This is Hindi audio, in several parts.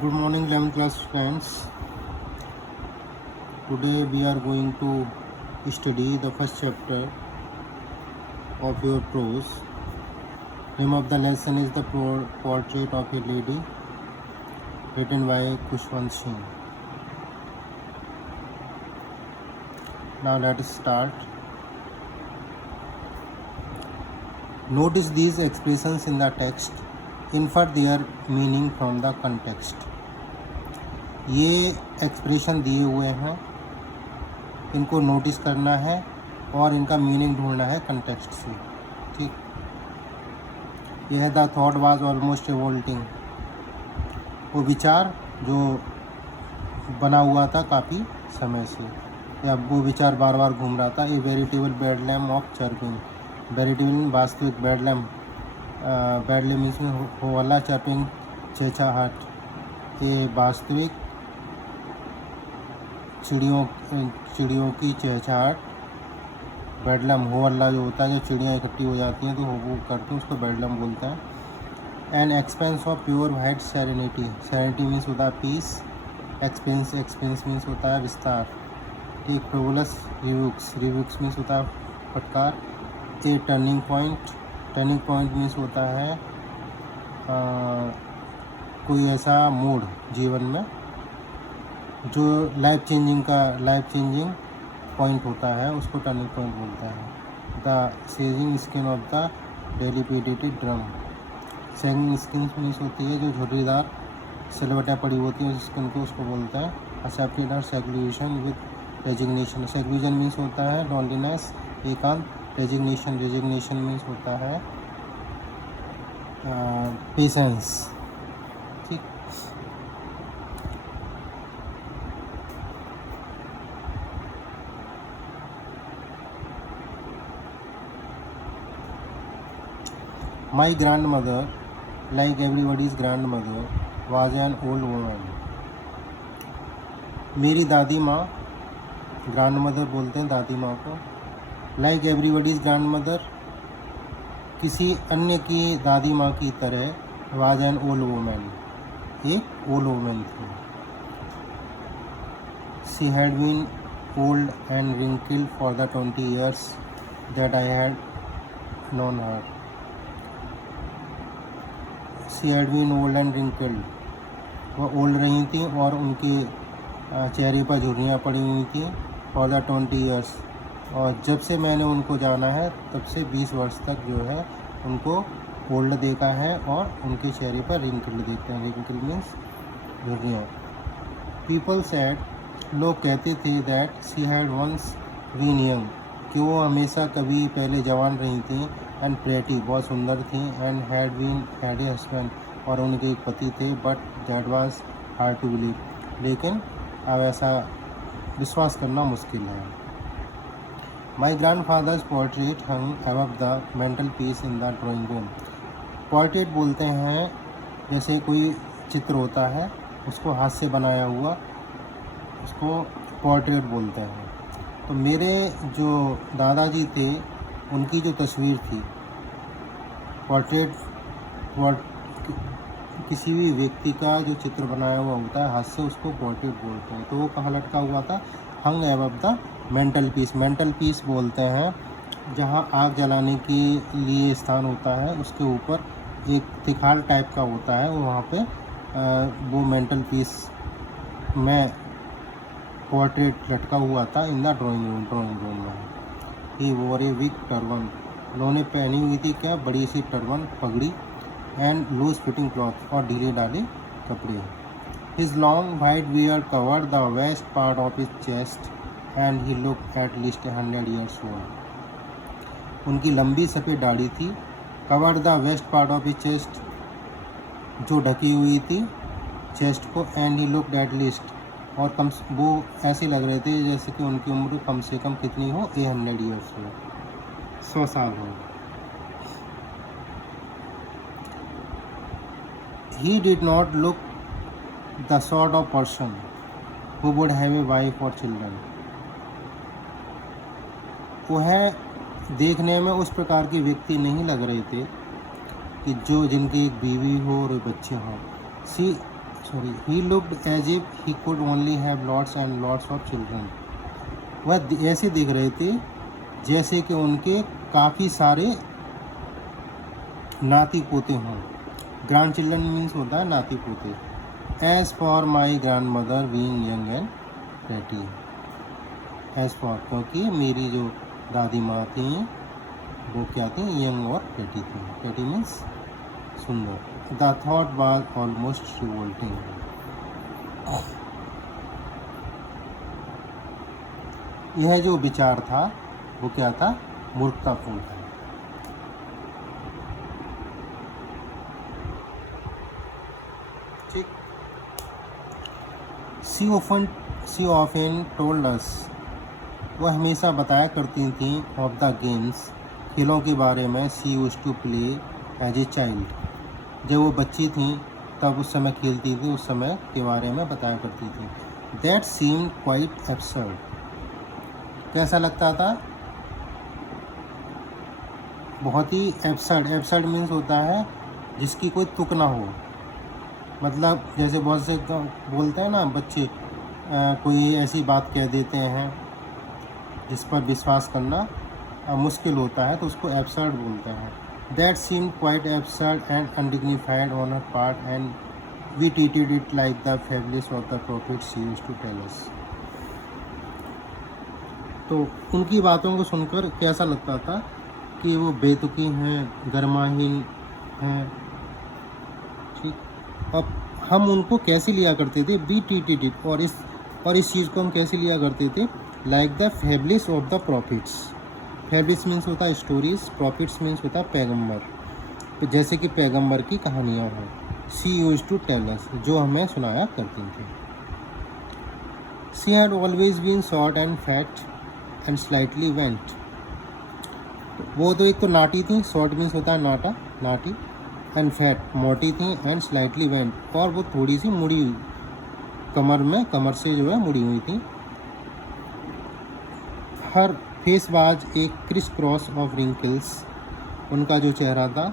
Good morning, 11th class friends. Today we are going to study the first chapter of your prose. Name of the lesson is The Portrait of a Lady, written by Kushwant Singh. Now let us start. Notice these expressions in the text. Infer their meaning from the context. ये एक्सप्रेशन दिए हुए हैं, इनको नोटिस करना है और इनका मीनिंग ढूंढना है कंटेक्स्ट से. ठीक. यह the thought was almost revolting. वो विचार जो बना हुआ था काफ़ी समय से, या वो विचार बार बार घूम रहा था. ए वेरिटेबल बेडलैम ऑफ चर्पिंग. वेरिटेबल वास्तविक बेडलैम. बेडलैम इसमें हो वाला चर्पिंग चेचाहट. ये वास्तविक चिड़ियों की चहचहाट. बेडलम हो अल्लाह जो होता है, जो चिड़ियाँ इकट्ठी हो जाती हैं तो वो करते हैं, उसको बेडलम बोलता है. N expanse of pure white serenity. Serenity means होता है पीस. एक्सपेंस मीन्स होता है विस्तार. एक फ्रिवोलस रिव्यूक्स मीन्स होता है फटकार. ए टर्निंग पॉइंट मीन्स होता है कोई ऐसा मोड़ जीवन में जो लाइफ चेंजिंग पॉइंट होता है, उसको टर्निंग पॉइंट बोलता है. The sagging skin of the dilapidated drum. Sagging skin means होती है जो झुर्रीदार सिलवटें पड़ी होती हैं उस स्किन को, उसको बोलता है. एक्सेप्टेड और segregation with resignation. Segregation means होता है लॉन्लीनेस, एकांत. रेजिग्नेशन मीन्स होता है पेशेंस. ठीक. My grandmother, like everybody's grandmother, was an old woman. मेरी दादी माँ, ग्रैंडमदर बोलते हैं दादी माँ को. लाइक एवरीबडीज़ ग्रैंडमदर, किसी अन्य की दादी माँ की तरह. वाज एन ओल्ड वुमन, एक ओल्ड वुमन थी. She had been old and wrinkled for the 20 years that I had known her. She had been old and wrinkled. वह ओल्ड रही थी और उनके चेहरे पर झुर्रियाँ पड़ी हुई थी. फॉर द 20 years, और जब से मैंने उनको जाना है तब से 20 वर्ष तक जो है उनको ओल्ड देखा है और उनके चेहरे पर रिंकल देखते हैं. रिंकल मीन्स झुर्रियाँ. पीपल सेड, लोग कहते थे, that she had once been young, कि वो हमेशा कभी पहले जवान रही थी. एंड प्रेटी, बहुत सुंदर थी. एंड हैड ए हस्बैंड, और उनके एक पति थे. But that was hard to believe, लेकिन अब ऐसा विश्वास करना मुश्किल है. My grandfather's portrait hung above the mantelpiece in the drawing room. Portrait बोलते हैं जैसे कोई चित्र होता है उसको हाथ से बनाया हुआ, उसको पोर्ट्रेट बोलते हैं. तो मेरे जो दादाजी थे उनकी जो तस्वीर थी, पोर्ट्रेट किसी भी व्यक्ति का जो चित्र बनाया हुआ होता है हाथ से, उसको पोर्ट्रेट बोलते हैं. तो वो कहाँ लटका हुआ था? Hung above the mantelpiece. Mantelpiece बोलते हैं जहाँ आग जलाने के लिए स्थान होता है, उसके ऊपर एक तिखाल टाइप का होता है, वहाँ पे वो मेंटल पीस में पोर्ट्रेट लटका हुआ था इन द ड्राइंग रूम में. ही वोर ए बिग टर्बन. उन्होंने पहनी हुई थी क्या? बड़ी सी टर्बन, पगड़ी. एंड लूज फिटिंग क्लॉथ, और ढीले ढाले कपड़े. His long white beard covered the west part of his chest and he look at least 100 years old. उनकी लंबी सफ़ेद दाढ़ी थी. Covered the west part of his chest, जो ढकी हुई थी चेस्ट को. And he look at least, और वो ऐसे लग रहे थे जैसे कि उनकी उम्र कम से कम कितनी हो? 100 years हो, 100 साल हो. He did not look the sort of person who would have a wife or children. वह देखने में उस प्रकार के व्यक्ति नहीं लग रहे थे कि जिनकी एक बीवी हो और बच्चे हों. Sorry, he looked as if he could only have lots and lots of children. वह ऐसे दिख रहे थे जैसे कि उनके काफ़ी सारे नाती पोते हों। ग्रैंड चिल्ड्रन मीन्स होता है नाती पोते। As for my grand mother being young and pretty. As for, क्योंकि मेरी जो दादी माँ थी वो क्या थी, यंग और प्रेटी थी। प्रेटी मीन्स सुंदर। The thought was almost revolting. यह जो विचार था वो क्या था, मूर्खतापूर्ण था। ठीक। सी ऑफन टोल्ड अस, वह हमेशा बताया करती थी, ऑफ द गेम्स, खेलों के बारे में। She used to play as a child, जब वो बच्ची थी तब उस समय खेलती थी, उस समय के बारे में बताया करती थी। दैट सीम्ड क्वाइट एब्सर्ड, कैसा लगता था, बहुत ही एब्सर्ड। एब्सर्ड मीन्स होता है जिसकी कोई तुक ना हो। मतलब जैसे बहुत से तो बोलते हैं ना बच्चे, कोई ऐसी बात कह देते हैं जिस पर विश्वास करना मुश्किल होता है, तो उसको एब्सर्ड बोलते हैं। That seemed quite absurd and undignified on her part and we treated it like the fables of the prophets she used to tell us. तो उनकी बातों को सुनकर कैसा लगता था कि वो बेतुकी हैं, गर्माहीन हैं। ठीक। अब हम उनको कैसे लिया करते थे, वी ट्रीटेड इट, और इस चीज़ को हम कैसे लिया करते थे, like the fables of the profits. Fables means होता है स्टोरीज, प्रॉफिट्स मीन्स होता है पैगंबर, तो जैसे कि पैगंबर की कहानियाँ हों। She used to tell us, जो हमें सुनाया करती थी। She had always been short and fat and slightly bent. वो तो एक तो नाटी थी, शॉर्ट मीन्स होता है नाटा, नाटी, एंड फैट मोटी थी, एंड स्लाइटली वेंट, और वो थोड़ी सी मुड़ी हुई, कमर से जो है मुड़ी हुई थी। हर फेस वाज एक क्रिस क्रॉस ऑफ रिंकल्स, उनका जो चेहरा था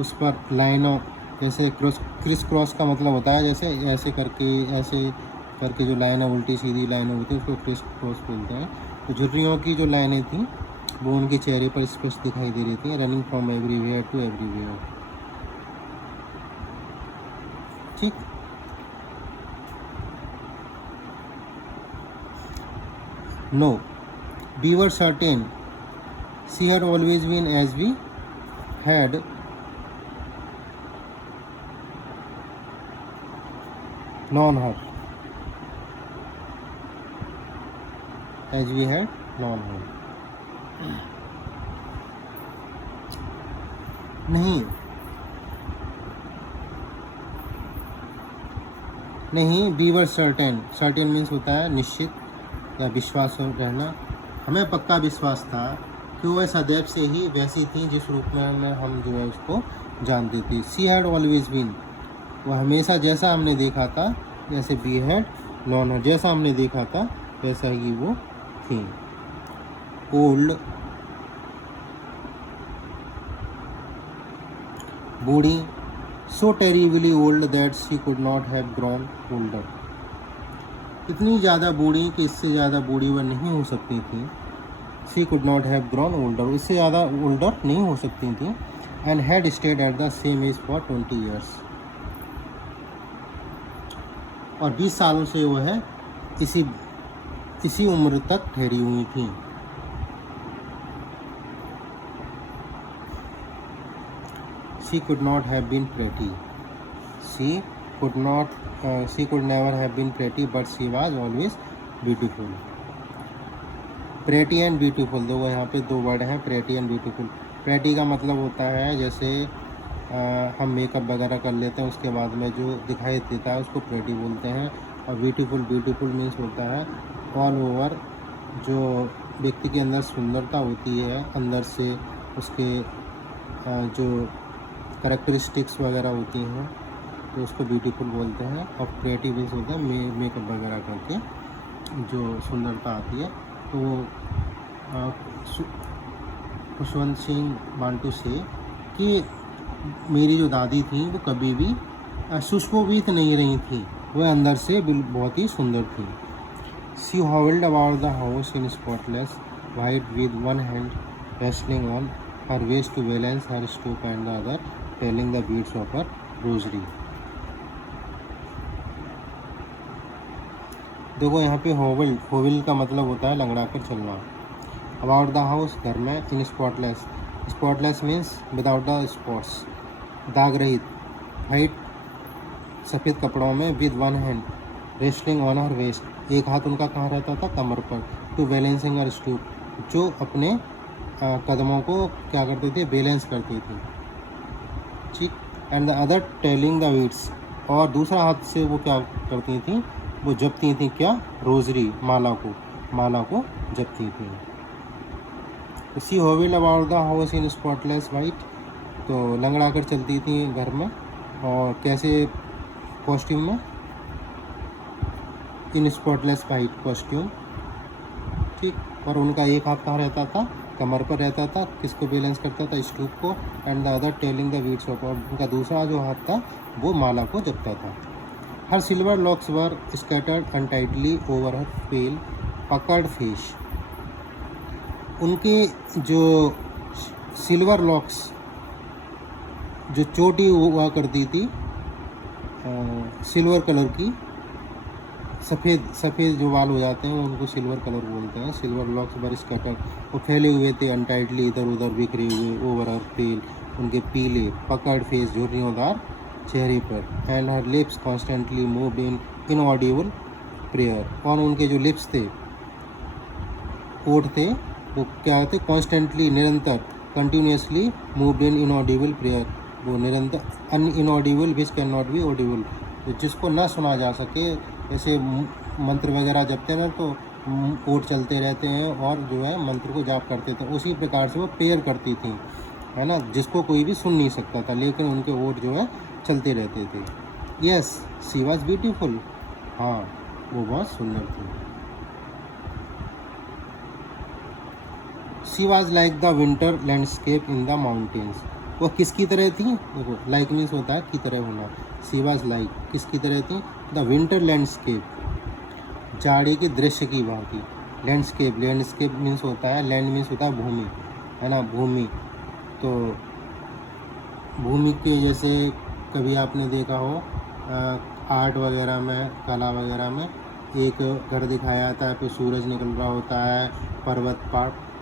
उस पर लाइनों, जैसे क्रिस क्रॉस का मतलब होता है जैसे ऐसे करके जो लाइनें, उल्टी सीधी लाइनें होती हैं उसको क्रिस क्रॉस बोलते हैं। तो झुर्रियों की जो लाइनें थी वो उनके चेहरे पर स्पष्ट दिखाई दे रही थी, running from everywhere to everywhere. ठीक। No, we were certain she had always been as we had known her, as we had known her। नहीं, we were certain, certain means होता है निश्चित या विश्वास रहना। हमें पक्का विश्वास था कि वह सदैव से ही वैसी थी जिस रूप में हम जो है उसको जानते थे। सी हैड ऑलवेज बीन, वह हमेशा जैसा हमने देखा था, जैसे वी हैड नॉन हर, जैसा हमने देखा था वैसा ही वो थी। ओल्ड, बूढ़ी, so terribly old that she could not have grown older, इतनी ज़्यादा बूढ़ी कि इससे ज़्यादा बूढ़ी वह नहीं हो सकती थी। She could not have grown older, इससे ज़्यादा ओल्डर नहीं हो सकती थी। And had stayed at the same age for 20 years, और 20 सालों से वो है इसी उम्र तक ठहरी हुई थी। She could not have been pretty. She could never have been pretty, but she was always beautiful. Pretty and beautiful, दो यहाँ पे दो वर्ड हैं, pretty and beautiful। pretty का मतलब होता है जैसे हम मेकअप वगैरह कर लेते हैं उसके बाद में जो दिखाई देता है उसको pretty बोलते हैं। और ब्यूटीफुल मीन्स होता है ऑल ओवर, जो व्यक्ति के अंदर सुंदरता होती है, अंदर से उसके जो करैक्टरिस्टिक्स वगैरह होती हैं तो उसको ब्यूटीफुल बोलते हैं। और प्रेटी मीन्स होता है मेकअप वगैरह करके जो सुंदरता आती है। तो खुशवंत सिंह वांटू से कि मेरी जो दादी थी वो कभी भी सुशोभित नहीं रही थी, वह अंदर से बहुत ही सुंदर थी। She hobbled about the house in spotless white with one hand resting on her waist to balance her stoop and the other telling the beads of her rosary. देखो यहाँ पे होविल, होविल का मतलब होता है लंगड़ा कर चलना। अबाउट द हाउस, घर में। In spotless, spotless means without the spots, दाग रहित। वाइट, सफ़ेद कपड़ों में। With one hand resting on her waist, एक हाथ उनका कहाँ रहता था, कमर पर। टू बैलेंसिंग हर स्टूप, जो अपने कदमों को क्या करते थे, बैलेंस करती थी, ठीक। And the other telling the beads, और दूसरा हाथ से वो क्या करती थी, वो जपती थी क्या, रोजरी, माला को जपती थी। सी होविल about the house in spotless white, तो लंगड़ा कर चलती थी घर में, और कैसे कॉस्ट्यूम में, इन स्पॉटलेस वाइट कॉस्ट्यूम, ठीक। और उनका एक हाथ कहाँ रहता था, कमर पर रहता था, किसको बैलेंस करता था, स्टूप को। And the other telling the beads of, और उनका दूसरा जो हाथ था वो माला को जपता था। हर सिल्वर लॉक्स वर स्कैटर्ड अनटाइटली ओवर हर पेल पकड़ फेस, उनके जो सिल्वर लॉक्स, जो चोटी हुआ करती थी सिल्वर कलर की, सफ़ेद जो बाल हो जाते हैं उनको सिल्वर कलर बोलते हैं। सिल्वर लॉक्स वर स्कैटर्ड, वो फैले हुए थे अनटाइटली, इधर उधर बिखरे हुए, ओवर हर पेल, उनके पीले पकड़ फेस, झुर्रियोंदार चेहरे पर। And her lips constantly moved in inaudible prayer, और उनके जो लिप्स थे, ओठ थे, वो क्या थे, कॉन्स्टेंटली, निरंतर, continuously moved in inaudible prayer, वो निरंतर, inaudible which can not be audible, जिसको ना सुना जा सके, जैसे मंत्र वगैरह जपते हैं ना, तो ओठ चलते रहते हैं और जो है मंत्र को जाप करते थे, उसी प्रकार से वो प्रेयर करती थी, है ना, जिसको कोई भी सुन नहीं सकता था, लेकिन उनके ओठ जो है चलते रहते थे। यस, शी वॉज ब्यूटीफुल, हाँ वो बहुत सुंदर थी। She was like the winter landscape in the mountains, वो किसकी तरह थी, देखो लाइक मीन्स होता है की तरह होना। शी वॉज लाइक, किसकी तरह थी, द विंटर लैंडस्केप, जाड़े के दृश्य की भांति। लैंडस्केप, लैंडस्केप मीन्स होता है, लैंड मीन्स होता है भूमि, है ना, भूमि। तो भूमि के जैसे कभी आपने देखा हो आर्ट वगैरह में, कला वगैरह में, एक घर दिखाया जाता है, फिर सूरज निकल रहा होता है, पर्वत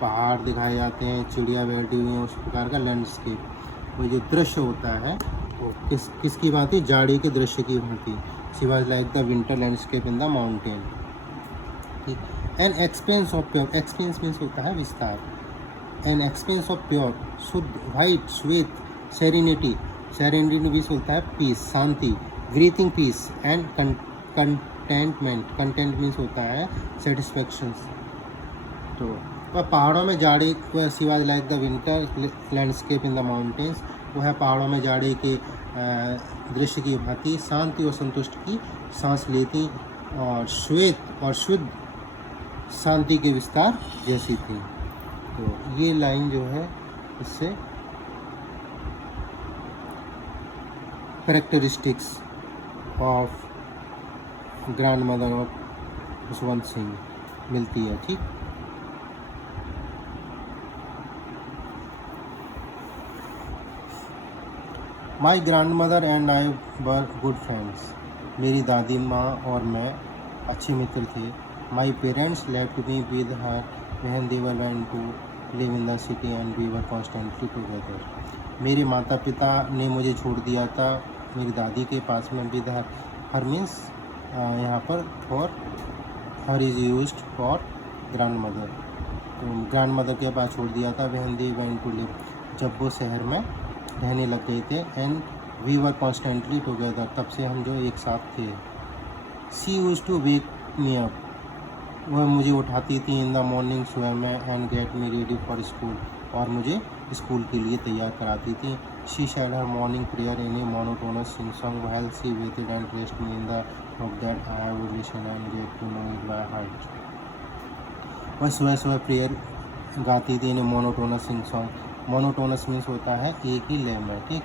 पहाड़ दिखाए जाते हैं, चिड़िया बैठी हुई हैं, उस प्रकार का लैंडस्केप, वो जो दृश्य होता है वो किसकी भांति, जाड़ी के दृश्य की भांति। She was like the winter landscape in the mountain, ठीक। An expanse of pure, expanse means होता है विस्तार। एन एक्सपेंस ऑफ प्योर, शुद्ध, वाइट, श्वेत, सेरेनिटी, सेरेनिटी मीन्स होता है पीस, शांति, breathing peace and contentment, content means होता है सेटिस्फैक्शन। तो वह पहाड़ों में जाड़े, वह she was like the winter landscape in the mountains, वह पहाड़ों में जाड़े के दृश्य की भांति शांति और संतुष्ट की सांस लेती, और श्वेत और शुद्ध शांति के विस्तार जैसी थी। तो ये लाइन जो है इससे characteristics of grand mother of Khushwant Singh मिलती है, ठीक। My grand mother and I were good friends, मेरी दादी माँ और मैं अच्छे मित्र थे। My parents left me with her when they were went to live in the city and we were constantly together, मेरे माता पिता ने मुझे छोड़ दिया था मेरी दादी के पास में। विद हर मीन्स यहाँ पर for, her is used for grand mother, तो ग्रैंड मदर के पास छोड़ दिया था। When they went to live, जब वो शहर में रहने लग गए थे। And we were constantly together, तब से हम जो एक साथ थे। She used to wake me up, वह मुझे उठाती थी इन द मॉर्निंग सुबह में। And get me ready for school, और मुझे स्कूल के लिए तैयार कराती थी। She said her morning prayer in a monotonous singsong while she bathed and dressed me in the hope that I would listen and get to know it by heart, वह सुबह सुबह प्रेयर गाती थी in a monotonous singsong. Monotonous means होता है एक ही लय में, ठीक।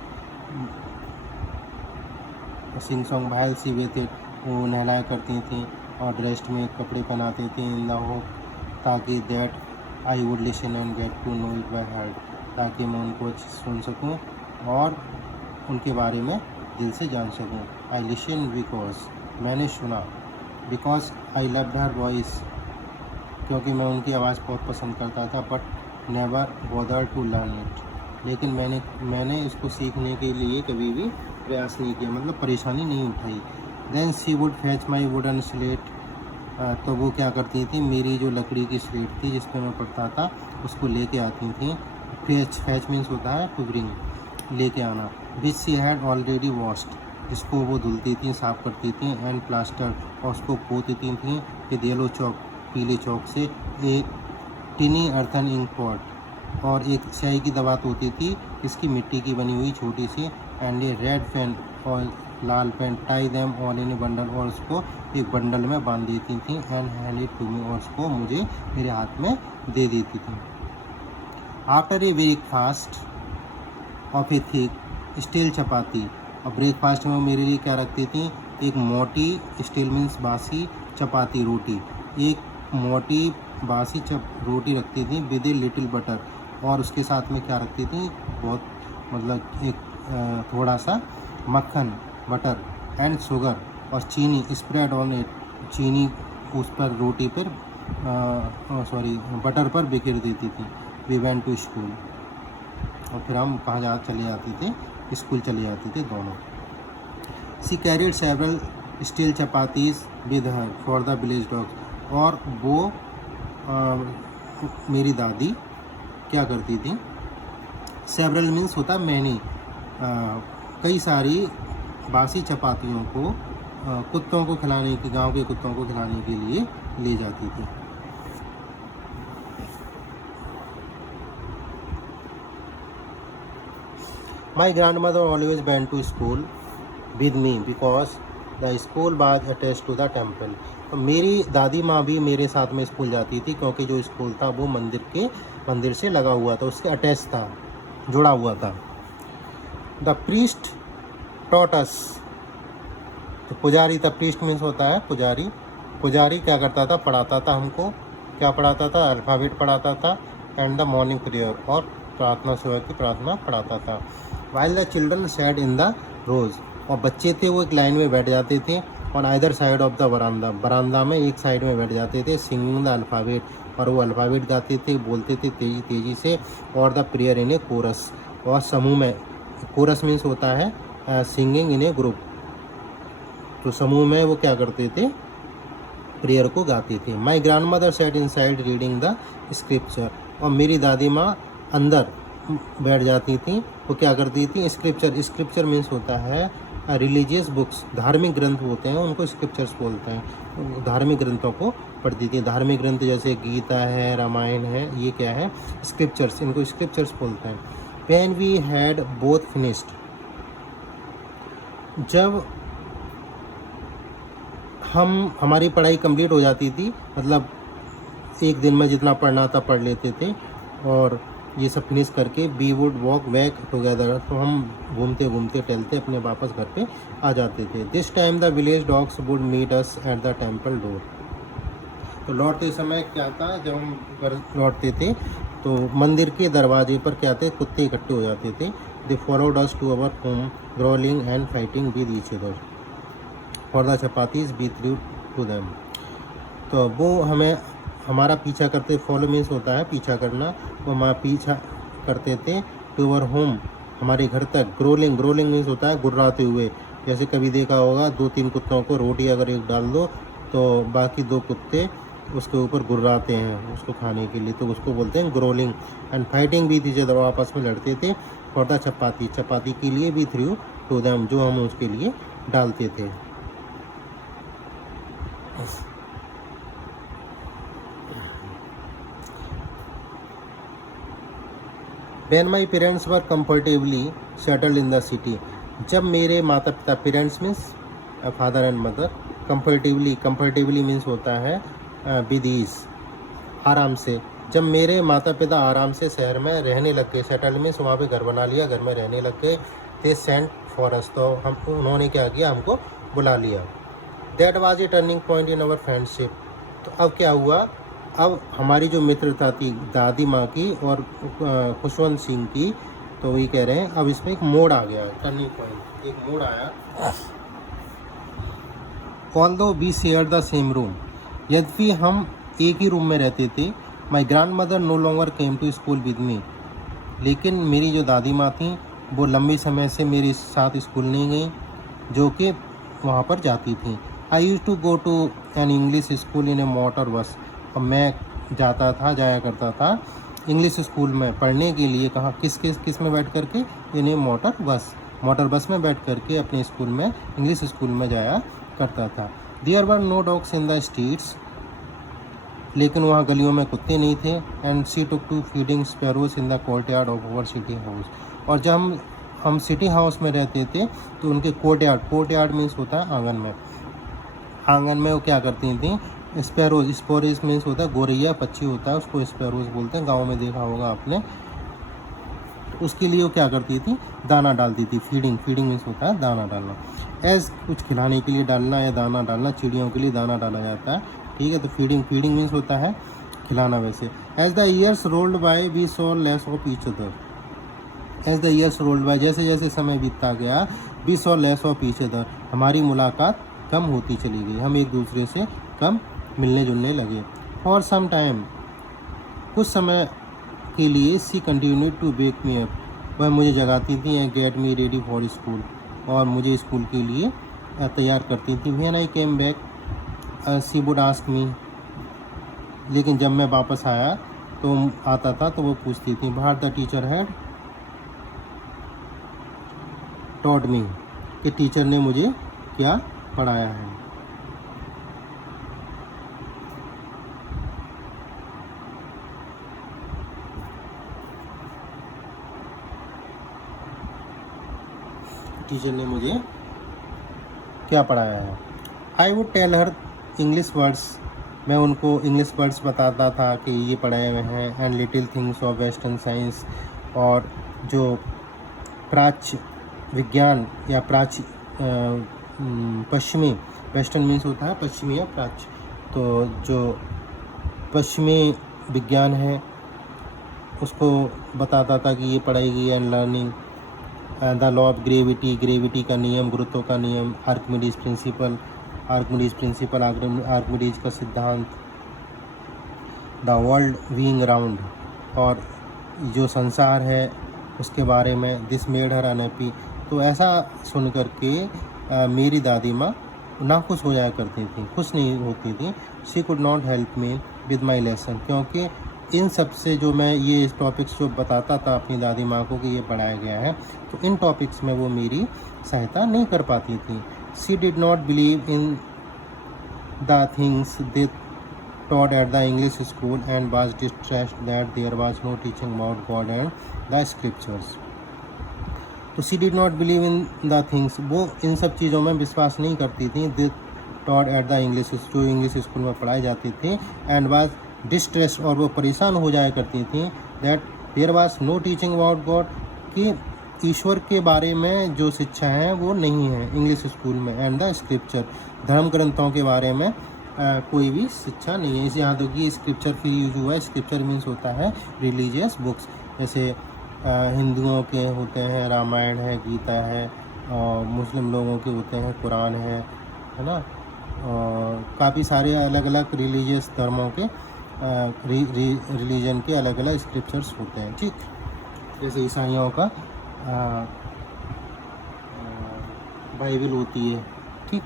सिंग सॉन्ग भायल सी वे थे, वो नहलाया करती थी और ड्रेस्ड में कपड़े पहनाती थी इन द होप ताकि that I would listen and get to know it by heart, ताकि मैं उनको सुन सकूं और उनके बारे में दिल से जान सकूं। आई लिसन बिकॉज, मैंने सुना, because I loved her voice, क्योंकि मैं उनकी आवाज़ बहुत पसंद करता था, but never bother to learn it, लेकिन मैंने इसको सीखने के लिए कभी भी प्रयास नहीं किया, मतलब परेशानी नहीं उठाई। Then she would fetch my wooden slate, तो वो क्या करती थी, मेरी जो लकड़ी की स्लेट थी जिस पर मैं पढ़ता था उसको लेके आती थी। फैच मीन्स होता है टू ब्रिंग, लेके आना। Which she had already washed, जिसको वो धुलती थी, साफ़ करती थी, एंड प्लास्टर, और उसको पोतती थी विद येलो चौक, पीले चौक से, एक टिनी अर्थन इंक पॉट, और एक स्याही की दवात होती थी इसकी मिट्टी की बनी हुई छोटी सी, एंड ए रेड पेन और लाल pen, tie them all in a bundle, और उसको एक बंडल में बांध देती थी, and hand it to me, और उसको मुझे मेरे हाथ में दे देती थी। After a breakfast of a thick stale chapati, और ब्रेकफास्ट में मेरे लिए क्या रखती थी, एक मोटी, स्टील मीन्स बासी, चपाती रोटी, एक मोटी बासी रोटी रखती थी विद ए लिटिल बटर, और उसके साथ में क्या रखती थी, बहुत मतलब एक थोड़ा सा मक्खन, बटर एंड शुगर, और चीनी स्प्रेड ऑन इट, चीनी उस पर रोटी पर बटर पर बिखेर देती थी। वी वेंट टू स्कूल, और फिर हम कहाँ चले जाते थे, स्कूल चले जाते थे दोनों। She carried several stale chapatis with her for the village dogs, और वो मेरी दादी क्या करती थी, सेवरल मीन्स होता है मैंने, कई सारी बासी चपातियों को कुत्तों को खिलाने की, गांव के कुत्तों को खिलाने के लिए ले जाती थी। My grand mother always went to school with me because the school was attached to the temple, तो मेरी दादी माँ भी मेरे साथ में स्कूल जाती थी, क्योंकि जो स्कूल था वो मंदिर से लगा हुआ था, उसके अटैच था, जुड़ा हुआ था। द प्रीस्ट टॉट अस, तो पुजारी था, प्रीस्ट मीन्स होता है पुजारी, पुजारी क्या करता था, पढ़ाता था हमको, क्या पढ़ाता था, अल्फ़ाबेट पढ़ाता था, एंड द मॉर्निंग प्रेयर, और प्रार्थना, सुबह की प्रार्थना पढ़ाता था। While the children sat in the rows, और बच्चे थे वो एक लाइन में बैठ जाते थे, और आइदर साइड ऑफ द बरामदा में एक साइड में बैठ जाते थे, सिंगिंग द अल्फ़ाबेट, और वो अल्फ़ाबेट गाते थे, बोलते थे तेज़ी तेज़ी से, और the prayer in a chorus, और समूह में, कोरस मीन्स होता है सिंगिंग इन ए ग्रुप, तो समूह में वो क्या करते थे, प्रेयर को गाते थे। My grand mother said in side reading the scripture, और मेरी दादी माँ अंदर बैठ जाती थी, वो क्या करती थी, स्क्रिप्चर मीन्स होता है रिलीजियस बुक्स, धार्मिक ग्रंथ होते हैं उनको स्क्रिप्चर्स बोलते हैं, धार्मिक ग्रंथों को पढ़ती थी। धार्मिक ग्रंथ जैसे गीता है, रामायण है, ये क्या है, स्क्रिप्चर्स, इनको स्क्रिप्चर्स बोलते हैं। When we had both finished, जब हमारी पढ़ाई कंप्लीट हो जाती थी, मतलब एक दिन में जितना पढ़ना था पढ़ लेते थे, और ये सब फिनिश करके we would walk back together, तो हम घूमते घूमते टहलते अपने वापस घर पे आ जाते थे। This time the village dogs would meet us at the temple door, तो लौटते समय क्या था, जब हम घर लौटते थे तो मंदिर के दरवाजे पर क्या थे, कुत्ते इकट्ठे हो जाते थे। They followed us to our home growling and fighting with each other for the chapatis we threw to them, तो वो हमारा पीछा करते, फॉलो मीन्स होता है पीछा करना, वो हमारा पीछा करते थे टू अवर होम, हमारे घर तक। ग्रोलिंग मीन्स होता है गुर्राते हुए, जैसे कभी देखा होगा 2-3 कुत्तों को रोटी अगर एक डाल दो तो बाकी 2 कुत्ते उसके ऊपर गुर्राते हैं उसको खाने के लिए, तो उसको बोलते हैं ग्रोलिंग। एंड फाइटिंग भी थी, जब आपस में लड़ते थे। फॉर द चपाती के लिए भी थ्रू टू देम, जो हम उसके लिए डालते थे। When my parents were comfortably settled in the city, जब मेरे माता पिता, parents means father and mother, comfortably means होता है विद ईज, आराम से, जब मेरे माता पिता आराम से शहर में रहने लग गए, सेटल मीन्स वहाँ पे घर बना लिया, घर में रहने लग गए। दे सेंट फॉर अस, तो हम उन्होंने क्या किया, हमको बुला लिया। That was a turning point in our friendship. तो अब क्या हुआ, अब हमारी जो मित्रता थी दादी माँ की और खुशवंत सिंह की, तो वही कह रहे हैं अब इसमें एक मोड़ आ गया, टर्निंग पॉइंट, एक मोड़ आया। Although we share the same room, यद्यपि हम एक ही रूम में रहते थे, my grand mother no longer came to school with me, लेकिन मेरी जो दादी माँ थी वो लंबे समय से मेरे साथ स्कूल नहीं गई, जो कि वहाँ पर जाती थी। I used to go to an English school in a motor bus, और मैं जाया करता था इंग्लिश स्कूल में पढ़ने के लिए। कहाँ, किस में बैठ करके, इन ए मोटर बस में बैठ करके अपने स्कूल में, इंग्लिश स्कूल में जाया करता था। There were no dogs in the streets, लेकिन वहाँ गलियों में कुत्ते नहीं थे। And she took to feeding sparrows in the courtyard of our city house, और जब हम सिटी हाउस में रहते थे तो उनके कोर्टयार्ड मीन्स होता है आंगन में वो क्या करती थी, स्पैरोज मीन्स होता है गोरैया पक्षी होता है, उसको स्पैरोज बोलते हैं, गाँव में देखा होगा आपने। उसके लिए वो क्या करती थी, दाना डालती थी। फीडिंग मीन्स होता है दाना डालना, एज कुछ खिलाने के लिए डालना या दाना डालना, चिड़ियों के लिए दाना डाला जाता है, ठीक है। तो फीडिंग मीन्स होता है खिलाना। वैसे as the years rolled by we saw less of each other, as the years rolled by, जैसे जैसे समय बीतता गया, we saw less of each other, हमारी मुलाकात कम होती चली गई, हम एक दूसरे से कम मिलने जुलने लगे। फॉर सम टाइम, कुछ समय के लिए, she continued to wake me up, वह मुझे जगाती थी, and get me ready for school, और मुझे स्कूल के लिए तैयार करती थी। When I came back she would ask me, लेकिन जब मैं वापस आता था तो वो पूछती थी, बाहर the teacher had taught me, कि टीचर ने मुझे क्या पढ़ाया है। टीचर ने मुझे क्या पढ़ाया है। I would tell her English words, मैं उनको इंग्लिश वर्ड्स बताता था कि ये पढ़ाए हुए हैं। And little things of western science, और जो प्राच्य विज्ञान या पश्चिमी, वेस्टर्न मीन्स होता है पश्चिमी या प्राच्य, तो जो पश्चिमी विज्ञान है उसको बताता था कि ये पढ़ाई गई। And learning the law of gravity का नियम, गुरुत्व का नियम, आर्किमिडीज प्रिंसिपल, आर्किमिडीज का सिद्धांत, द वर्ल्ड बीइंग राउंड, और जो संसार है उसके बारे में। दिस मेड हर अनहैप्पी, तो ऐसा सुन कर के मेरी दादी माँ नाखुश हो जाया करती थी, खुश नहीं होती थी। She could not help me with my lesson, क्योंकि इन सब से जो मैं ये टॉपिक्स जो बताता था अपनी दादी माँ को कि ये पढ़ाया गया है, तो इन टॉपिक्स में वो मेरी सहायता नहीं कर पाती थी। She did not believe in the things they taught at the English school and was distressed that there was no teaching about God and the scriptures. तो she did not believe in the things, वो इन सब चीज़ों में विश्वास नहीं करती थी, they taught at the English, जो इंग्लिश स्कूल में पढ़ाई जाती थी, and was distressed, और वो परेशान हो जाया करती थी, that there was no teaching about God, कि ईश्वर के बारे में जो शिक्षा है वो नहीं है इंग्लिश स्कूल में, एंड द स्क्रिप्चर, धर्म ग्रंथों के बारे में कोई भी शिक्षा नहीं है। इसे यहाँ तक कि स्क्रिप्चर फिर यूज हुआ है। स्क्रिप्चर मीन्स होता है रिलीजियस बुक्स, जैसे हिंदुओं के होते हैं रामायण है, गीता है, और मुस्लिम लोगों के होते हैं कुरान है ना, और काफ़ी सारे अलग अलग रिलीजियस धर्मों के रिलीजन के अलग अलग स्क्रिप्चर्स होते हैं, ठीक। जैसे ईसाइयों का बाइबल होती है, ठीक,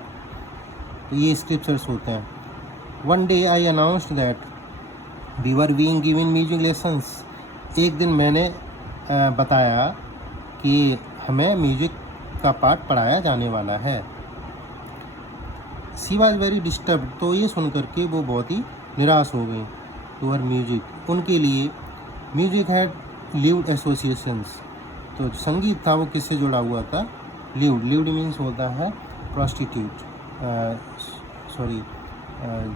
तो ये स्क्रिप्चर्स होते हैं। One day I announced that we were being given music lessons, एक दिन मैंने बताया कि हमें म्यूजिक का पाठ पढ़ाया जाने वाला है। शी वॉज वेरी डिस्टर्ब, तो ये सुन करके वो बहुत ही निराश हो गई। टू हर म्यूजिक, उनके लिए म्यूजिक हैड लिव्ड एसोसिएशंस, तो संगीत था वो किससे जुड़ा हुआ था, लिव्ड मीन्स होता है प्रोस्टिट्यूट,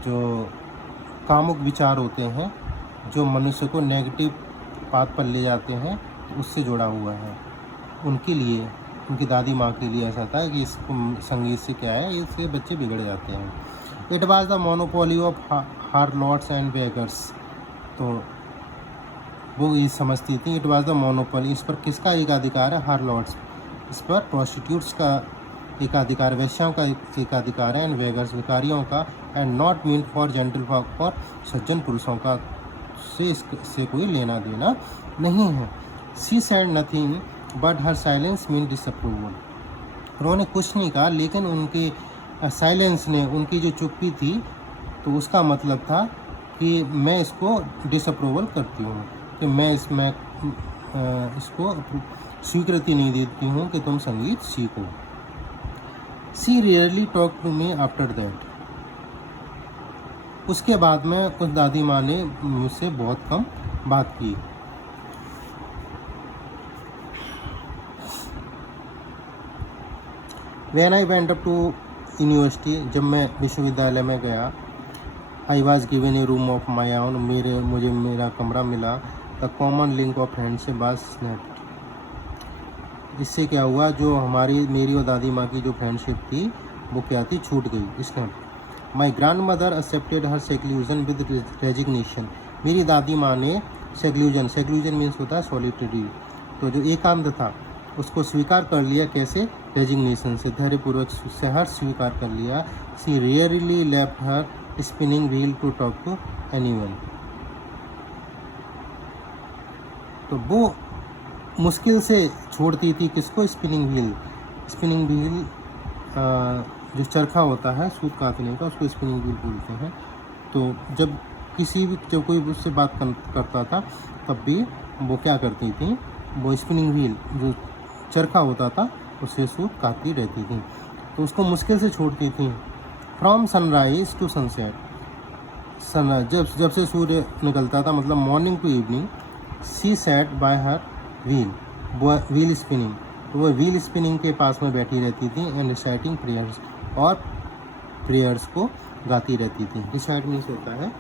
जो कामुक विचार होते हैं जो मनुष्य को नेगेटिव पाथ पर ले जाते हैं, उससे जुड़ा हुआ है। उनके लिए उनकी दादी माँ के लिए ऐसा था कि इसको संगीत से क्या है, इससे बच्चे बिगड़ जाते हैं। It was the monopoly of harlots and beggars. तो वो ये समझती थी इट वाज द मोनोपोली, इस पर किसका एकाधिकार है, हार्लॉट्स, इस पर प्रोस्टिट्यूट्स का एकाधिकार, वेश्याओं का एकाधिकार है, एंड बेगर्स, भिखारियों का, एंड नॉट मीन फॉर जेंटलफॉक, और सज्जन पुरुषों का से इससे कोई लेना देना नहीं है। She said nothing but her silence mean disapproval. उन्होंने कुछ नहीं कहा, लेकिन उनके साइलेंस ने, उनकी जो चुप्पी थी, तो उसका मतलब था कि मैं इसको डिसअप्रूवल करती हूँ, कि मैं इसको स्वीकृति नहीं देती हूँ कि तुम संगीत सीखो। She rarely talk to me after that. उसके बाद में उस दादी माँ ने मुझसे बहुत कम बात की। When I went up to university, जब मैं विश्वविद्यालय में गया, I was given A room of my own, मुझे मेरा कमरा मिला। The common link of friendship was snapped. इससे क्या हुआ, जो मेरी और दादी माँ की जो फ्रेंडशिप थी वो क्या थी, छूट गई, snap. My grand mother accepted her seclusion with resignation. मेरी दादी माँ ने सेक्लूजन मीन्स होता है सॉलिटरी, तो जो एकांत था उसको स्वीकार कर लिया। कैसे, रेजिग्नेशन से, धैर्यपूर्वक से हर स्वीकार कर लिया। She rarely left her spinning wheel to talk to anyone. तो वो मुश्किल से छोड़ती थी किसको, स्पिनिंग व्हील। स्पिनिंग व्हील जो चरखा होता है सूत काटने का, उसको स्पिनिंग व्हील बोलते हैं। तो जब कोई उससे बात करता था तब भी वो क्या करती थी, वो स्पिनिंग व्हील जो चरखा होता था उससे सूत काटती रहती थी, तो उसको मुश्किल से छोड़ती थी। From sunrise to sunset, sunrise जब से सूर्य निकलता था, मतलब morning to evening, she sat by her wheel spinning, तो वो व्हील स्पिनिंग के पास में बैठी रहती थी। एंड रिसाइटिंग प्रेयर्स, और प्रेयर्स को गाती रहती थी। रिसाइट मीन्स होता है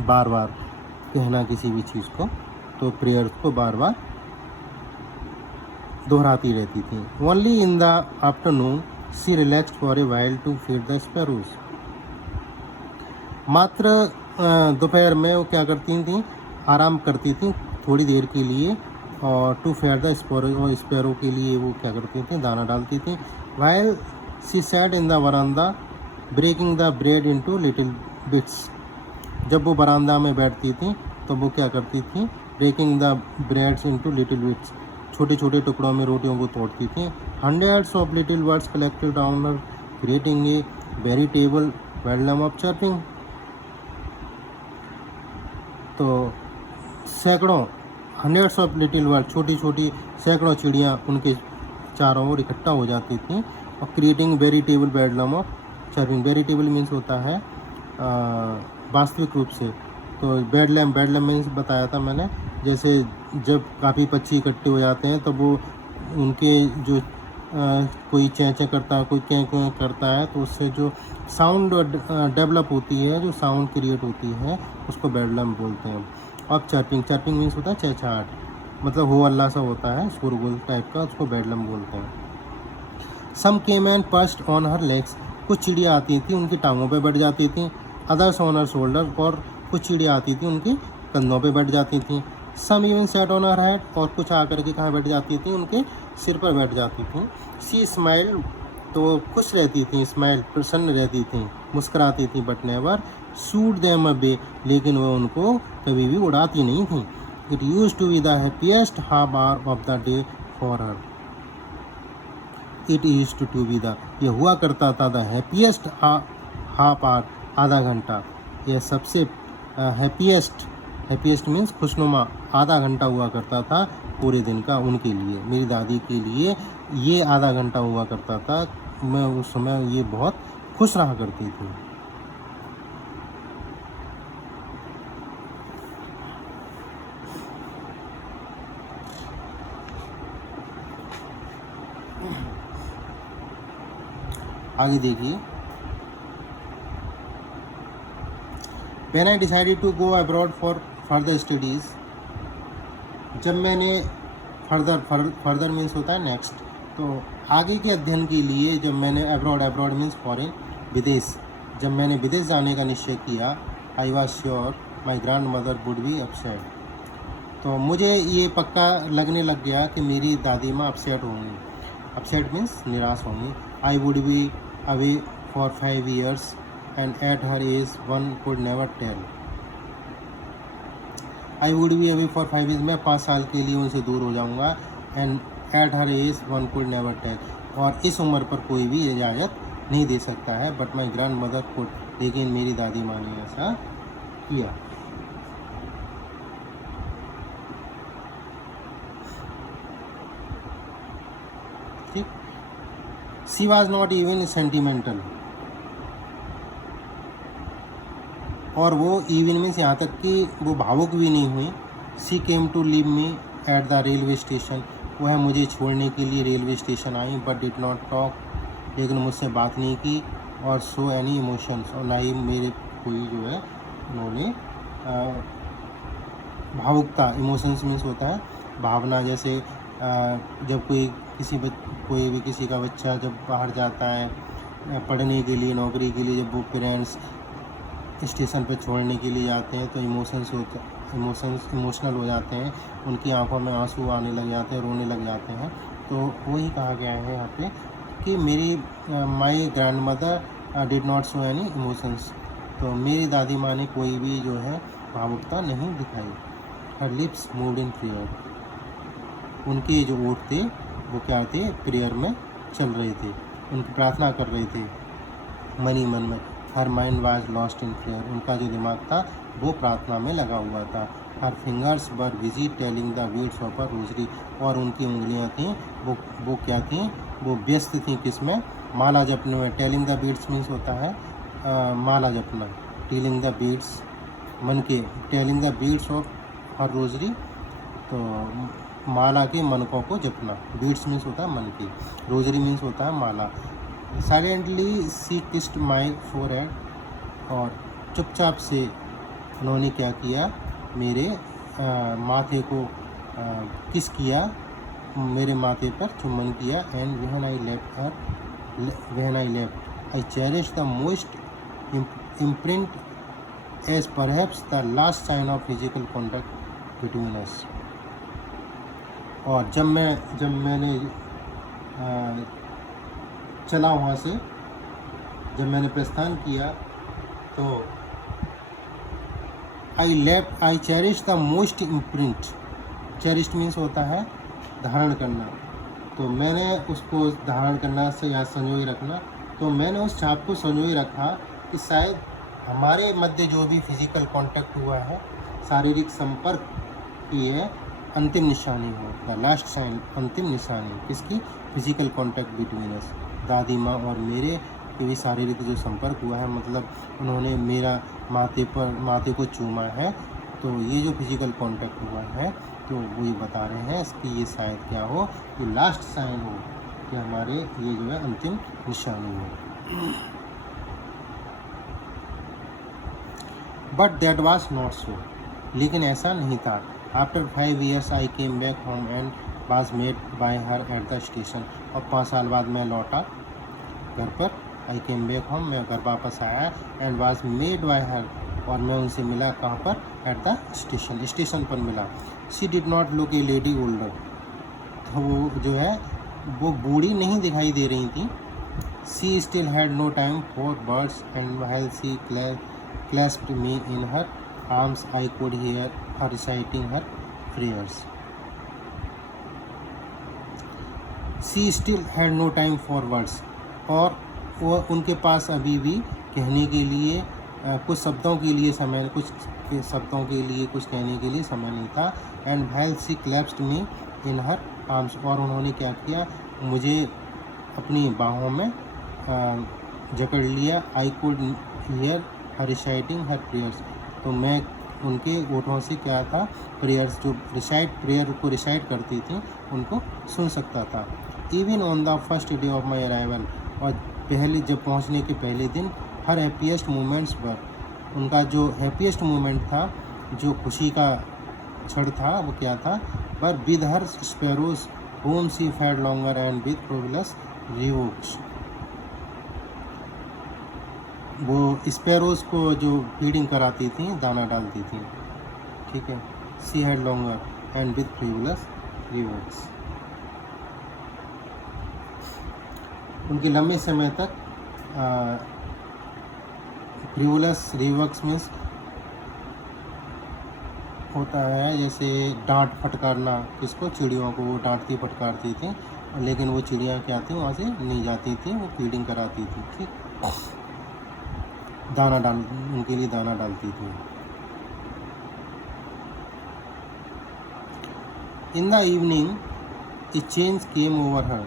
बार बार कहना किसी भी चीज़ को, तो प्रेयर्स को बार बार दोहराती रहती थी। Only in the afternoon she relaxed for a while to feed the sparrows. मात्र दोपहर में वो क्या करती थी, आराम करती थी थोड़ी देर के लिए, और टू फीड द स्पैरोज, और स्पैरो के लिए वो क्या करती थी, दाना डालती थी। While she sat in the verandah breaking the bread into little bits. जब वो बरामदा में बैठती थी तो वो क्या करती थी, breaking the breads into little bits, छोटे छोटे टुकड़ों में रोटियों को तोड़ती थी। Hundreds of little birds collected on her creating a veritable bedlam of chirping. तो सैकड़ों, हंड्रेड्स ऑफ लिटिल बर्ड, छोटी छोटी सैकड़ों चिड़ियाँ उनके चारों ओर इकट्ठा हो जाती थी, और creating veritable bedlam of chirping. Veritable means होता है वास्तविक रूप से। तो बेडलैम मीन्स बताया था मैंने, जैसे जब काफ़ी पक्षी इकट्ठे हो जाते हैं तो वो उनके जो कोई चैं चैं करता है, कोई कैं कैं करता है, तो उससे जो साउंड डेवलप होती है, जो साउंड क्रिएट होती है, उसको बेडलैम बोलते हैं। अब चर्पिंग मीन्स होता है चहचहाट, मतलब हो अल्लाह सा होता है, शोरगुल टाइप का, उसको बेडलैम बोलते हैं। Some came and perched on her legs, कुछ चिड़िया आती थी उनकी टांगों पे बैठ जाती थी। अदर्स ऑन हर शोल्डर, और कुछ चिड़िया आती थी उनके कंधों पे बैठ जाती थी। Some even sat on her head, और कुछ आकर के कहाँ बैठ जाती थी, उनके सिर पर बैठ जाती थी। सी स्माइल, तो खुश रहती थी, स्माइल प्रसन्न रहती थी, मुस्कुराती थी। But never shooed them away, लेकिन वह उनको कभी भी उड़ाती नहीं थी। It used to be the happiest half hour of the day for her. It used to be the, यह हुआ करता था, द हैप्पीएस्ट हाफ आवर, आधा घंटा, यह सबसे हैप्पीएस्ट मीन्स खुशनुमा आधा घंटा हुआ करता था पूरे दिन का उनके लिए, मेरी दादी के लिए ये आधा घंटा हुआ करता था। मैं उस समय ये बहुत खुश रहा करती थी। आगे देखिए, When I decided to go abroad for further studies, जब मैंने फर्दर मीन्स होता है नेक्स्ट, तो आगे के अध्ययन के लिए जब मैंने अब्रॉड मीन्स फॉरेन, विदेश, जब मैंने विदेश जाने का निश्चय किया, I was sure my grand mother would be upset. तो मुझे ये पक्का लगने लग गया कि मेरी दादी माँ अपसेट होंगी। अपसेट मीन्स निराश होंगी। I would be away for 5 years and at her age one could never tell. I would be away for 5 years, मैं 5 साल के लिए उनसे दूर हो जाऊंगा। And at her age one could never tell, और इस उम्र पर कोई भी इजाज़त नहीं दे सकता है। But my grand mother could, लेकिन मेरी दादी माँ ने ऐसा किया। ठीक। She was not even sentimental, और वो इवन मीन्स यहाँ तक कि वो भावुक भी नहीं हुई। She came to leave me at the railway station, वह मुझे छोड़ने के लिए रेलवे स्टेशन आई, बट डिड नॉट टॉक, लेकिन मुझसे बात नहीं की, और शो एनी इमोशंस, और ना ही मेरे कोई जो है उन्होंने भावुकता, इमोशंस मीन्स होता है भावना। जैसे जब कोई भी किसी का बच्चा जब बाहर जाता है पढ़ने के लिए, नौकरी के लिए, जब वो पेरेंट्स स्टेशन पर छोड़ने के लिए जाते हैं तो इमोशनल हो जाते हैं, उनकी आंखों में आंसू आने लग जाते हैं, रोने लग जाते हैं। तो वही कहा गया है यहाँ पे कि मेरी my grand mother did not show any emotions, तो मेरी दादी माँ ने कोई भी जो है भावुकता नहीं दिखाई। हर लिप्स मूव्ड इन प्रेयर, उनके जो ओठ थे वो क्या थे, प्रेयर में चल रहे थे, उनकी प्रार्थना कर रहे थे मन ही मन में। Her mind was lost in prayer, उनका जो दिमाग था वो प्रार्थना में लगा हुआ था। Her fingers were busy telling the beads of a rosary, और उनकी उंगलियां थीं वो क्या थीं, वो व्यस्त थीं किसमें, माला जपने में। टेलिंग द बीट्स मीन्स होता है माला जपना, टेलिंग द बीट्स मन के, telling the beads of her rosary, तो माला के मनकों को जपना। बीट्स मीन्स होता है मन की, रोजरी मीन्स होता है माला। Silently she kissed my forehead, और चुपचाप से उन्होंने क्या किया, मेरे माथे को किस किया, मेरे माथे पर चुम्बन किया। And when I left I cherish the most imprint as perhaps the last sign of physical contact between us. और जब मैंने चला वहाँ से, जब मैंने प्रस्थान किया, तो आई cherish the most imprint, cherish means होता है धारण करना, तो मैंने उसको धारण करना से या संजोए रखना, तो मैंने उस छाप को संजोए रखा कि शायद हमारे मध्य जो भी फिजिकल कांटेक्ट हुआ है, शारीरिक संपर्क की है, अंतिम निशानी हो, द लास्ट साइन, अंतिम निशानी किसकी, फिजिकल कांटेक्ट बिटवीन अस, दादी माँ और मेरे के भी शारीरिक जो संपर्क हुआ है, मतलब उन्होंने मेरा माथे को चूमा है, तो ये जो फिजिकल कांटेक्ट हुआ है, तो वो ये बता रहे हैं इसकी ये शायद क्या हो, ये लास्ट साइन हो कि हमारे ये जो है अंतिम निशानी हो। But that was not so, लेकिन ऐसा नहीं था। After 5 years I came back home and was met by her at the station, और 5 साल बाद मैं लौटा घर पर। आई केम बैक होम, मैं घर वापस आया, and was met by her, और मैं उनसे मिला कहाँ पर, एट द स्टेशन, स्टेशन पर मिला। She did not look A lady older, तो वो जो है वो बूढ़ी नहीं दिखाई दे रही थी। She still had no time for words and while she clasped me in her arms I could hear her reciting her prayers. She still had no time for words, और वो उनके पास अभी भी कहने के लिए कुछ शब्दों के लिए समय, कुछ शब्दों के लिए कुछ कहने के लिए समय नहीं था। And while she clasped me in her arms, और उन्होंने क्या किया, मुझे अपनी बाहों में जकड़ लिया। I could hear her reciting her prayers, तो मैं उनके ओठों से क्या था, प्रेयर्स जो प्रेयर को रिसाइट करती थी उनको सुन सकता था। Even on the first day of my arrival, और पहले जब पहुंचने के पहले दिन, हर हैप्पीएस्ट मोमेंट्स पर, उनका जो हैप्पीएस्ट मोमेंट था, जो खुशी का क्षण था, वो क्या था, पर with her sparrows, whom she fed longer and with frivolous reproach. वो स्पैरोज को जो फीडिंग कराती थी, दाना डालती थी, ठीक है। She had longer and with frivolous remarks, उनके लंबे समय तक फ्रिवलस रिवर्क्स मीन्स होता है जैसे डांट फटकारना, किसको, चिड़ियों को वो डांटती फटकारती थी, लेकिन वो चिड़िया क्या थी, वहाँ से नहीं जाती थी, वो फीडिंग कराती थी, ठीक, दाना डाल, उनके लिए दाना डालती थी। In the evening A change came over हर,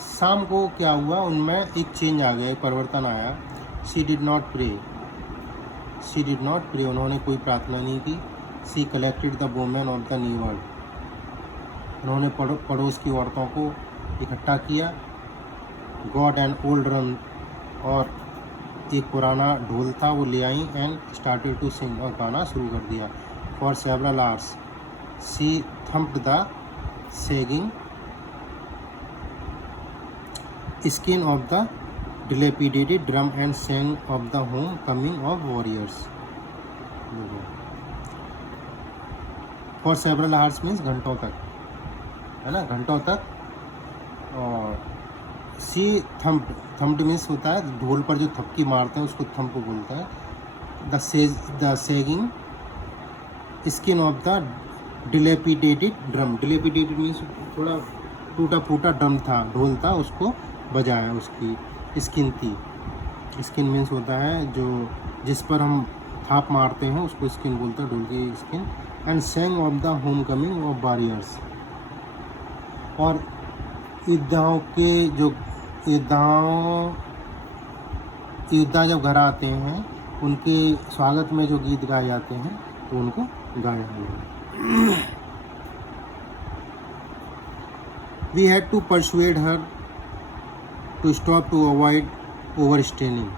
शाम को क्या हुआ, उनमें एक चेंज आ गया, एक परिवर्तन आया। शी डिड नॉट प्रे, उन्होंने कोई प्रार्थना नहीं की। She collected the women of the neighbourhood, उन्होंने पड़ोस की औरतों को इकट्ठा किया। गॉड एन ओल्ड ड्रम, और एक पुराना ढोल था, वो ले आई। एंड स्टार्टेड टू सिंग, और गाना शुरू कर दिया। For several hours she thumped the sagging skin of the dilapidated drum and sang of the home coming of warriors. For several hours means घंटों तक, है ना, घंटों तक। और सी थम्प्ड मीन्स होता है ढोल पर जो थपकी मारते हैं उसको थम्प बोलता है। The sagging skin of the dilapidated drum, dilapidated means थोड़ा टूटा फूटा ड्रम था, ढोल था, उसको बजाया, उसकी स्किन थी। स्किन मीन्स होता है जो जिस पर हम थाप मारते हैं उसको स्किन बोलते हैं, ढोल की skin. And saying of the home coming of warriors, और योद्धाओं के जो योद्धा जब घर आते हैं उनके स्वागत में जो गीत गाए जाते हैं तो उनको गाया गया। We had to persuade her to stop to avoid overstraining.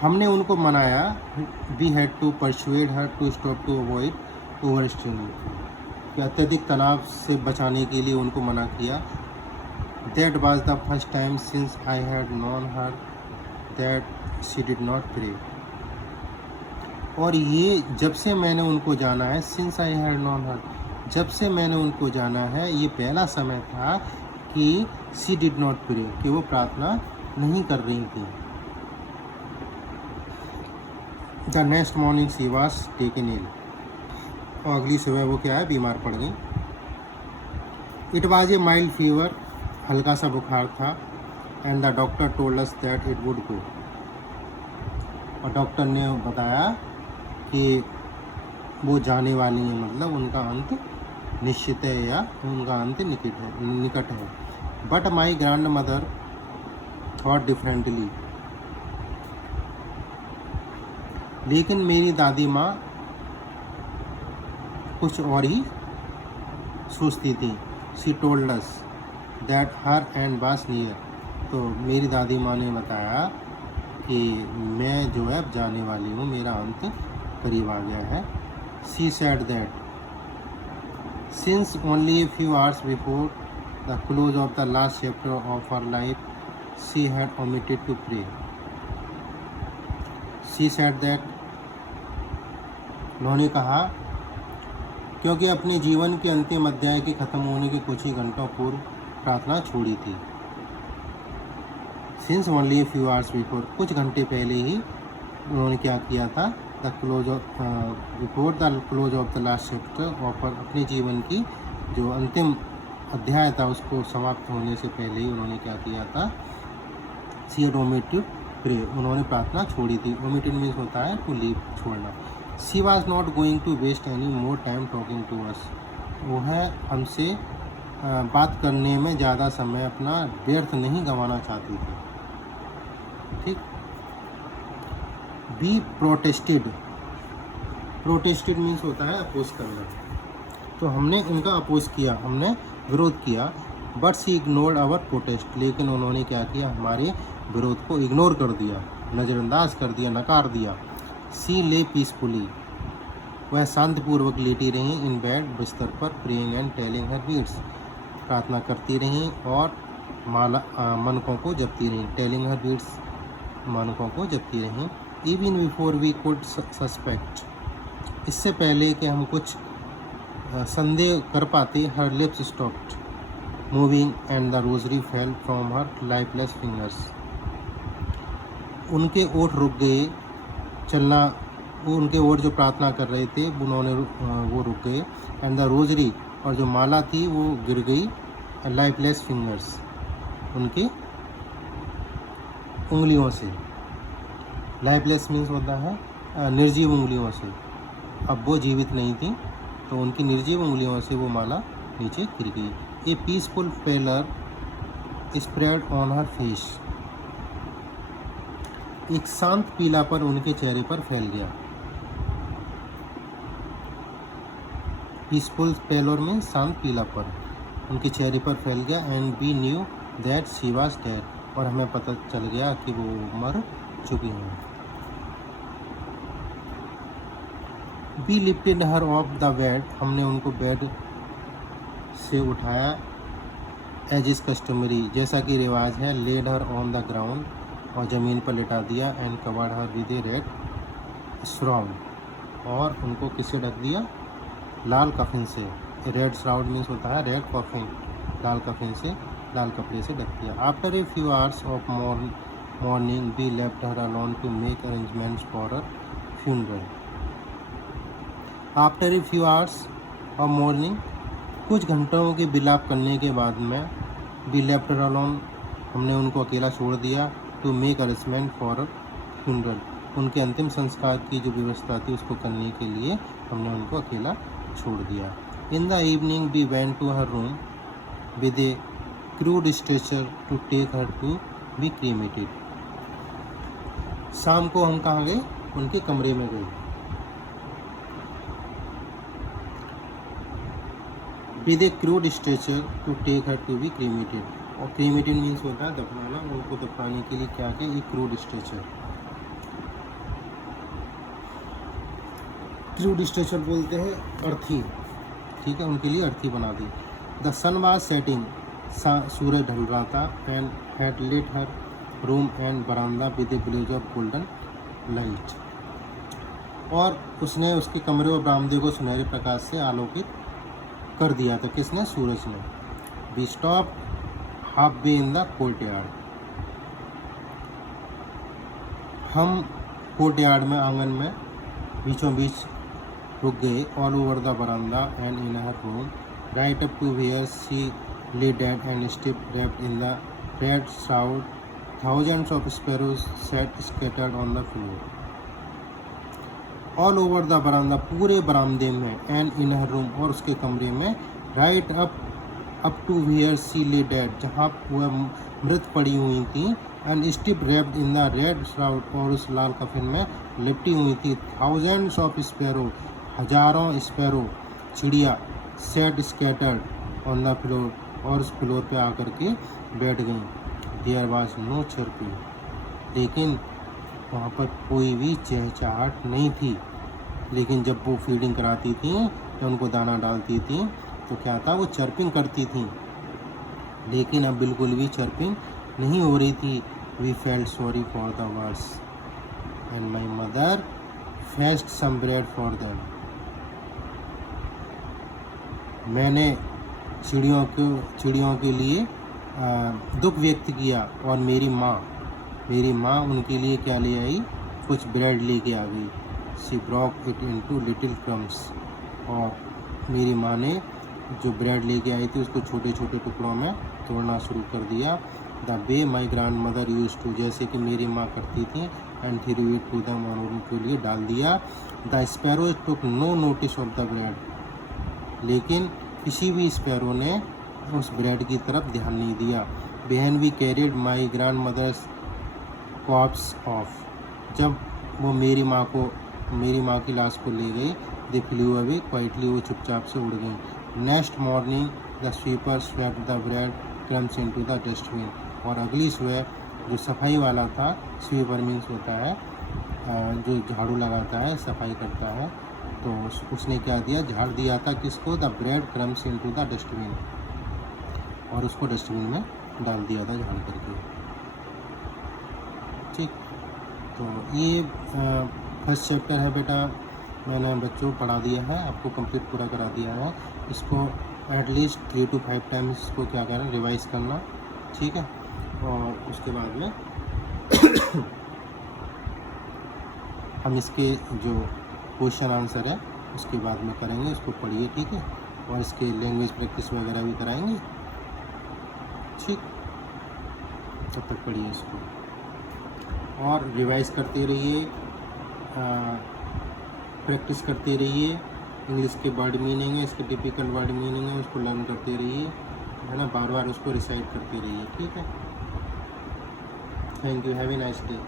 हमने उनको मनाया, we had to persuade her to stop to avoid overstraining, कि अत्यधिक तनाव से बचाने के लिए उनको मना किया। That was the first time since I had known her that she did not pray. और ये जब से मैंने उनको जाना है, since I had known her, जब से मैंने उनको जाना है, ये पहला समय था कि सी डिड नॉट प्रे, कि वो प्रार्थना नहीं कर रही थी। The next morning she was taken ill, और अगली सुबह वो क्या है, बीमार पड़ गई। It was a mild fever, हल्का सा बुखार था। And the doctor told us that it would go, और डॉक्टर ने बताया कि वो जाने वाली है, मतलब उनका अंत निश्चित है या उनका अंत निकट है। But my grand mother thought differently, लेकिन मेरी दादी माँ कुछ और ही सोचती थी। She told us that her and was near, तो मेरी दादी माँ ने बताया कि मैं जो है अब जाने वाली हूँ, मेरा अंत करीब आ गया है। She said that since only a few hours before the close of the last chapter of her life she had omitted to pray. She said that, उन्होंने कहा, क्योंकि अपने जीवन के अंतिम अध्याय के खत्म होने के कुछ ही घंटों पूर्व प्रार्थना छोड़ी थी। Since only a few hours before, कुछ घंटे पहले ही उन्होंने क्या किया था, before the close of the last chapter of, अपने जीवन की जो अंतिम अध्याय था उसको समाप्त होने से पहले ही उन्होंने क्या किया था, सी हैड ओमिटेड प्रे, उन्होंने प्रार्थना छोड़ी थी। ओमिटेड मीन्स होता है टू लीव, छोड़ना। She was not going to waste any more time talking to us, वो है हमसे बात करने में ज़्यादा समय अपना व्यर्थ नहीं गंवाना चाहती थी, ठीक। बी प्रोटेस्टेड मीन्स होता है अपोज करना, तो हमने उनका अपोज किया, हमने विरोध किया। But she ignored our protest, लेकिन उन्होंने क्या किया, हमारे विरोध को इग्नोर कर दिया, नज़रअंदाज कर दिया, नकार दिया। सी ले पीसफुली, वह शांतिपूर्वक लेटी रहीं इन बेड बिस्तर पर, praying and telling her beads, प्रार्थना करती रहीं और मनकों को जपती रहीं। टेलिंग हर बीड्स, मनकों को जपती रहीं। Even before we could suspect, इससे पहले कि हम कुछ संदेह कर पाते, her lips stopped moving and the rosary fell from her lifeless fingers, उनके ओठ रुक गए चलना, उनके ओठ जो प्रार्थना कर रहे थे उन्होंने वो रुक गए, एंड द रोजरी, और जो माला थी वो गिर गई, लाइफलेस फिंगर्स, उनके उंगलियों से। लाइफलेस मीन्स होता है निर्जीव उंगलियों से, अब वो जीवित नहीं थी तो उनकी निर्जीव उंगलियों से वो माला नीचे गिर गई। A peaceful pallor spread on her face, एक शांत पीलापन उनके चेहरे पर फैल गया। पीसफुल पेलर में शांत पीलापन उनके चेहरे पर फैल गया। And we knew that she was dead, और हमें पता चल गया कि वो मर चुकी हैं। We lifted her off the bed, हमने उनको बेड से उठाया, एज इज कस्टमरी, जैसा कि रिवाज है। Laid her on the ground, और ज़मीन पर लिटा दिया। And covered her with a red shroud, और उनको किससे ढक दिया? लाल कफन से। रेड श्राउड मीन्स होता है रेड कफन, लाल कफन से, लाल कपड़े से ढक दिया। After a few hours of morning we left her alone to make arrangements for her funeral. After a few hours of morning, कुछ घंटों के विलाप करने के बाद में, वी लेफ्ट हर अलोन, हमने उनको अकेला छोड़ दिया। To make arrangement for funeral, उनके अंतिम संस्कार की जो व्यवस्था थी उसको करने के लिए हमने उनको अकेला छोड़ दिया। In the evening we went to her room with a crude stretcher to take her to be cremated. शाम को हम कहाँ गए? उनके कमरे में गए। With a crude stretcher to take her to be cremated, और क्रीमेटेड मीन्स होता है दफनाना, उनको दफनाने के लिए क्या किया? एक क्रूड स्ट्रेचर। क्रूड स्ट्रेचर बोलते हैं अर्थी, ठीक है, उनके लिए अर्थी बना दी। द सन वाज सेटिंग, सूरज ढल रहा था। And had lit her room and बरामदा with a blaze of golden light, और उसने उसके कमरे और बरामदे को सुनहरे प्रकाश से आलोकित कर दिया था। किसने? सूरज ने। We stop half way in the courtyard, हम कोर्टयार्ड में, आंगन में बीचों बीच रुक गए। ऑल ओवर द बरामदा and in her room, right up to where she lay dead and stiff wrapped in the red shroud, thousands of sparrows sat scattered on the floor. All over the veranda, पूरे बरामदे में, and in her room, और उसके कमरे में, right up to where she lay dead, जहाँ वह मृत पड़ी हुई थी, and stiff wrapped in the red shroud, और उस लाल कफन में लिपटी हुई थी। thousands of sparrow, हजारों स्पैरो, चिड़िया, sat scattered on the floor, और उस फ्लोर पे आकर के बैठ गई। देयर वाज नो चर्पिंग, लेकिन वहाँ पर कोई भी चहचहाट नहीं थी। लेकिन जब वो फीडिंग कराती थी या उनको दाना डालती थी तो क्या था? वो चर्पिंग करती थी, लेकिन अब बिल्कुल भी चर्पिंग नहीं हो रही थी। We felt sorry for the words and my mother fetched some bread for them, मैंने चिड़ियों के लिए दुख व्यक्त किया, और मेरी माँ उनके लिए क्या ले आई? कुछ ब्रेड लेके आ गई। She Brock it into little crumbs, और मेरी माँ ने जो ब्रेड लेके आई थी उसको छोटे छोटे टुकड़ों में तोड़ना शुरू कर दिया। The way my grand mother used to, जैसे कि मेरी माँ करती थी। एंड थ्रू इट टू दम, और उनके लिए डाल दिया। The sparrows took no notice of the bread, लेकिन किसी भी स्पैरो ने उस ब्रेड की तरफ ध्यान नहीं दिया। बहन we carried my grand mother's corpse off, जब वो मेरी माँ की लाश को ले गई। दे फ्लू अवे क्वाइटली, वो चुपचाप से उड़ गई। Next morning the sweeper swept the bread crumbs into the dustbin, और अगली सुबह जो सफाई वाला था, स्वीपर मीन्स होता है जो झाड़ू लगाता है, सफाई करता है, तो उसने क्या दिया, झाड़ दिया था किसको, the bread crumbs into the dustbin, और उसको डस्टबिन में डाल दिया था झाड़ करके। ठीक, तो ये फर्स्ट चैप्टर है बेटा, मैंने बच्चों को पढ़ा दिया है, आपको कंप्लीट पूरा करा दिया है। इसको एटलीस्ट 3 to 5 टाइम्स इसको क्या करना, रिवाइज करना, ठीक है। और उसके बाद में हम इसके जो क्वेश्चन आंसर है उसके बाद में करेंगे, उसको पढ़िए, ठीक है। और इसके लैंग्वेज प्रैक्टिस वगैरह भी कराएंगे, ठीक। तब तक पढ़िए इसको और रिवाइज करते रहिए, प्रैक्टिस करते रहिए। इंग्लिश के वर्ड मीनिंग है, इसके टिपिकल वर्ड मीनिंग है, उसको लर्न करते रहिए, है ना, बार बार उसको रिसाइट करते रहिए, ठीक है। Thank you, have a nice day.